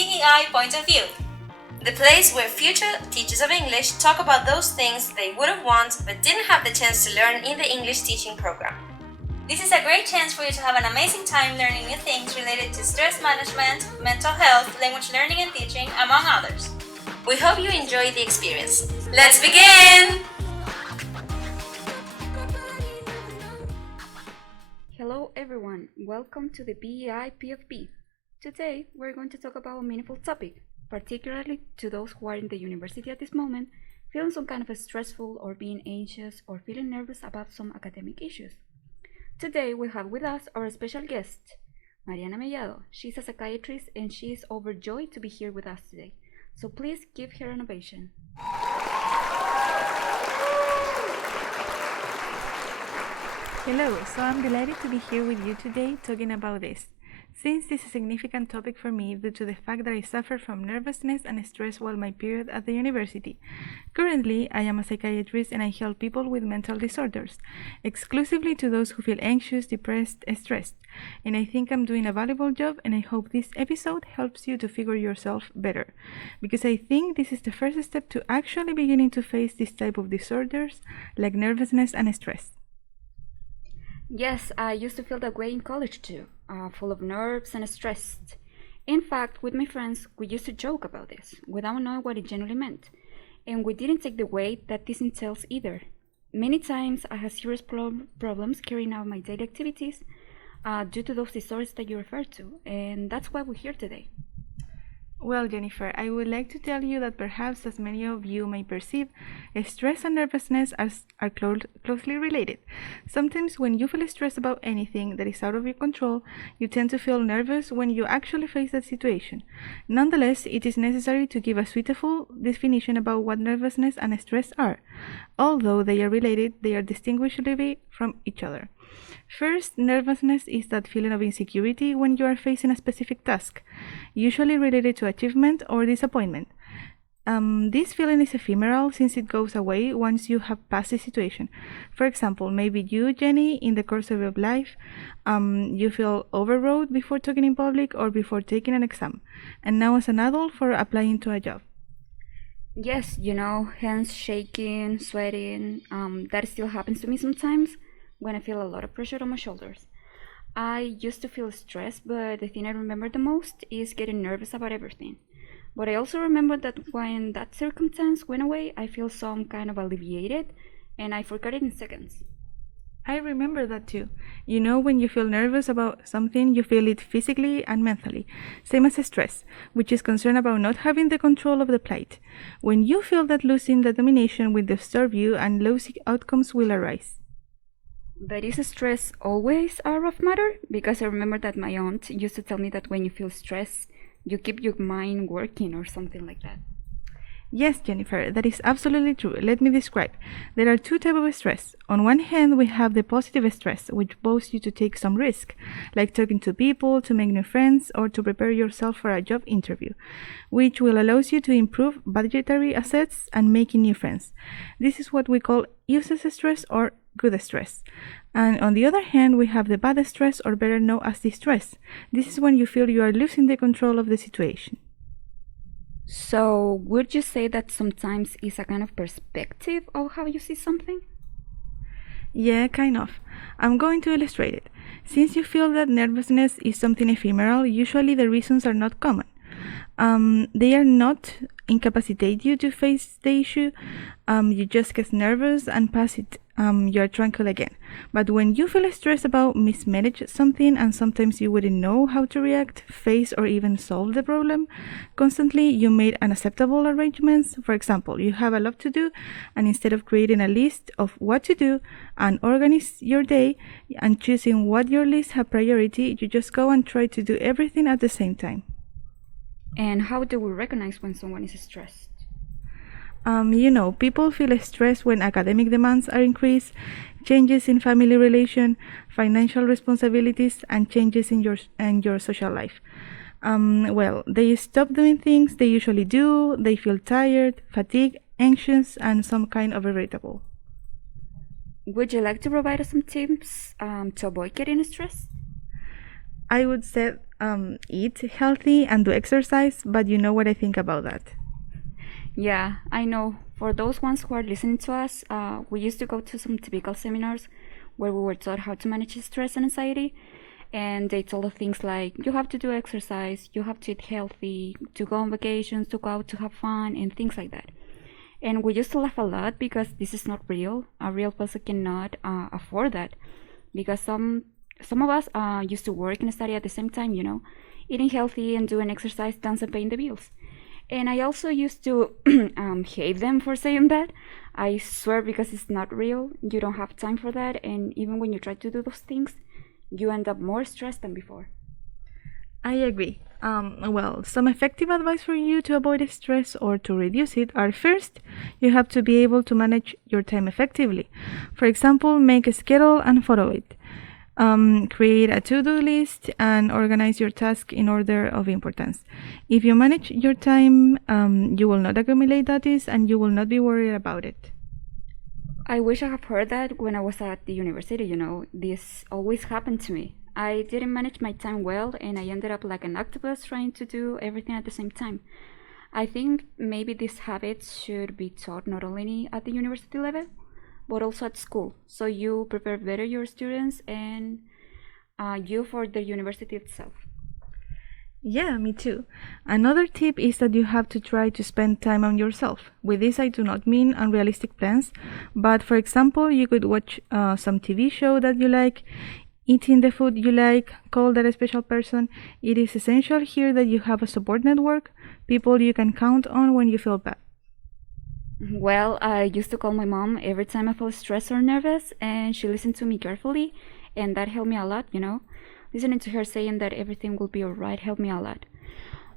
PEI Point of View, the place where future teachers of English talk about those things they would have wanted but didn't have the chance to learn in the English teaching program. This is a great chance for you to have an amazing time learning new things related to stress management, mental health, language learning and teaching, among others. We hope you enjoy the experience. Let's begin! Hello everyone, welcome to the PEI POV. Today we're going to talk about a meaningful topic, particularly to those who are in the university at this moment, feeling some kind of stressful or being anxious or feeling nervous about some academic issues. Today we have with us our special guest, Mariana and She's a psychiatrist and she is overjoyed to be here with us today. So please give her an ovation. Hello, so I'm delighted to be here with you today talking about this, since this is a significant topic for me due to the fact that I suffer from nervousness and stress while my period at the university. Currently, I am a psychiatrist and I help people with mental disorders, exclusively to those who feel anxious, depressed, stressed. And I think I'm doing a valuable job, and I hope this episode helps you to figure yourself better, because I think this is the first step to actually beginning to face this type of disorders like nervousness and stress. Yes, I used to feel that way in college too, full of nerves and stressed. In fact, with my friends, we used to joke about this without knowing what it genuinely meant. And we didn't take the weight that this entails either. Many times I had serious problems carrying out my daily activities due to those disorders that you referred to, and that's why we're here today. Well, Jennifer, I would like to tell you that perhaps, as many of you may perceive, stress and nervousness are closely related. Sometimes when you feel stressed about anything that is out of your control, you tend to feel nervous when you actually face that situation. Nonetheless, it is necessary to give a suitable definition about what nervousness and stress are. Although they are related, they are distinguishable from each other. First, nervousness is that feeling of insecurity when you are facing a specific task, usually related to achievement or disappointment. This feeling is ephemeral since it goes away once you have passed the situation. For example, maybe you, Jenny, in the course of your life, you feel overwrought before talking in public or before taking an exam, and now as an adult for applying to a job. Yes, hands shaking, sweating, that still happens to me sometimes when I feel a lot of pressure on my shoulders. I used to feel stressed, but the thing I remember the most is getting nervous about everything. But I also remember that when that circumstance went away, I feel some kind of alleviated, and I forgot it in seconds. I remember that too. When you feel nervous about something, you feel it physically and mentally. Same as stress, which is concern about not having the control of the plight. When you feel that losing the domination will disturb you and lousy outcomes will arise. But is stress always a rough matter? Because I remember that my aunt used to tell me that when you feel stressed, you keep your mind working or something like that. Yes, Jennifer, that is absolutely true. Let me describe. There are two types of stress. On one hand, we have the positive stress, which poses you to take some risk, like talking to people, to make new friends, or to prepare yourself for a job interview, which will allow you to improve budgetary assets and making new friends. This is what we call useless stress or good stress. And on the other hand, we have the bad stress, or better known as distress. This is when you feel you are losing the control of the situation. So, would you say that sometimes is a kind of perspective of how you see something? Yeah, kind of. I'm going to illustrate it. Since you feel that nervousness is something ephemeral, usually the reasons are not common. They are not incapacitate you to face the issue. You just get nervous and pass it. You are tranquil again. But when you feel stressed about mismanage something, and sometimes you wouldn't know how to react, face, or even solve the problem, constantly you made unacceptable arrangements. For example, you have a lot to do, and instead of creating a list of what to do and organize your day and choosing what your list have priority, you just go and try to do everything at the same time. And how do we recognize when someone is stressed? People feel stressed when academic demands are increased, changes in family relation, financial responsibilities, and changes in your social life. They stop doing things they usually do, they feel tired, fatigued, anxious, and some kind of irritable. Would you like to provide us some tips to avoid getting stressed? I would say eat healthy and do exercise, but you know what I think about that. Yeah, I know. For those ones who are listening to us, we used to go to some typical seminars where we were taught how to manage stress and anxiety. And they told us things like you have to do exercise, you have to eat healthy, to go on vacations, to go out to have fun, and things like that. And we used to laugh a lot because this is not real. A real person cannot afford that because some of us used to work and study at the same time, you know. Eating healthy and doing exercise doesn't pay the bills. And I also used to hate them for saying that. I swear because it's not real. You don't have time for that. And even when you try to do those things, you end up more stressed than before. I agree. Well, some effective advice for you to avoid stress or to reduce it are: first, you have to be able to manage your time effectively. For example, make a schedule and follow it. Create a to-do list and organize your task in order of importance. If you manage your time, you will not accumulate duties and you will not be worried about it. I wish I have heard that when I was at the university, you know. This always happened to me. I didn't manage my time well and I ended up like an octopus trying to do everything at the same time. I think maybe these habits should be taught not only at the university level, but also at school, so you prepare better your students and you for the university itself. Yeah, me too. Another tip is that you have to try to spend time on yourself. With this, I do not mean unrealistic plans, but for example, you could watch some TV show that you like, eating the food you like, call that a special person. It is essential here that you have a support network, people you can count on when you feel bad. Well, I used to call my mom every time I felt stressed or nervous, and she listened to me carefully, and that helped me a lot, you know. Listening to her saying that everything will be alright helped me a lot.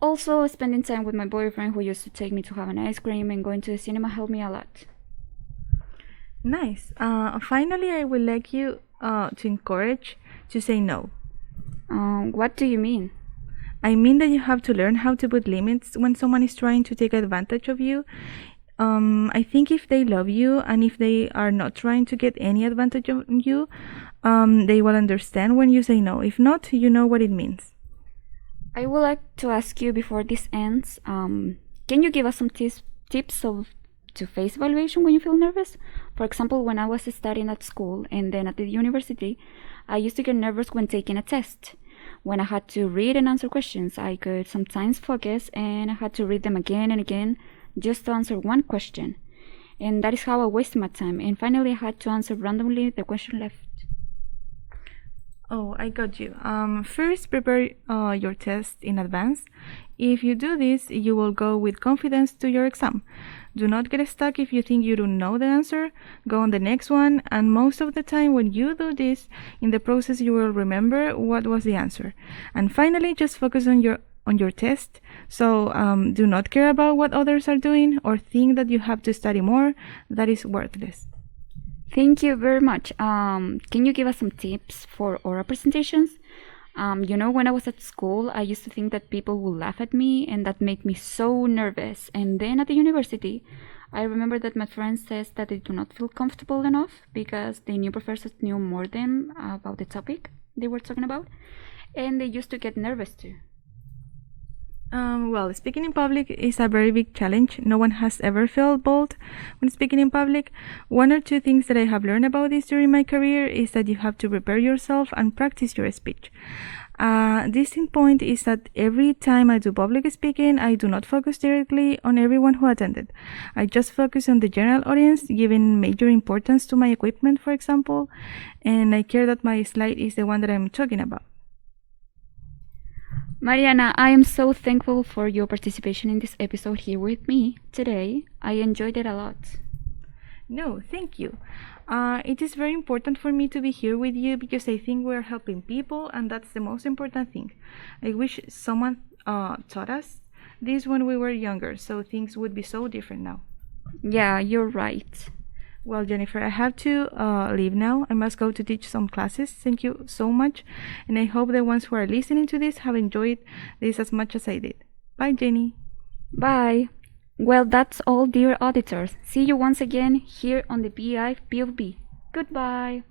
Also, spending time with my boyfriend who used to take me to have an ice cream and going to the cinema helped me a lot. Nice. Finally, I would like you to encourage to say no. What do you mean? I mean that you have to learn how to put limits when someone is trying to take advantage of you. I think if they love you and if they are not trying to get any advantage of you, they will understand when you say no. If not, you know what it means. I would like to ask you before this ends, can you give us some tips to face evaluation when you feel nervous? For example, when I was studying at school and then at the university, I used to get nervous when taking a test. When I had to read and answer questions, I could sometimes focus and I had to read them again and again just to answer one question. And that is how I wasted my time. And finally, I had to answer randomly the question left. Oh, I got you. First, prepare your test in advance. If you do this, you will go with confidence to your exam. Do not get stuck if you think you don't know the answer. Go on the next one, and most of the time when you do this, in the process you will remember what was the answer. And finally, just focus on your test. So do not care about what others are doing or think that you have to study more. That is worthless. Thank you very much. Can you give us some tips for oral presentations? You know, when I was at school, I used to think that people would laugh at me and that made me so nervous. And then at the university, I remember that my friend says that they do not feel comfortable enough because the new professors knew more than about the topic they were talking about. And they used to get nervous too. Well, speaking in public is a very big challenge. No one has ever felt bold when speaking in public. One or two things that I have learned about this during my career is that you have to prepare yourself and practice your speech. This point is that every time I do public speaking, I do not focus directly on everyone who attended. I just focus on the general audience, giving major importance to my equipment, for example, and I care that my slide is the one that I'm talking about. Mariana, I am so thankful for your participation in this episode here with me today. I enjoyed it a lot. No, thank you. It is very important for me to be here with you because I think we're helping people and that's the most important thing. I wish someone taught us this when we were younger, so things would be so different now. Yeah, you're right. Well, Jennifer, I have to leave now. I must go to teach some classes. Thank you so much. And I hope the ones who are listening to this have enjoyed this as much as I did. Bye, Jenny. Bye. Well, that's all, dear auditors. See you once again here on the PEI POV. Goodbye.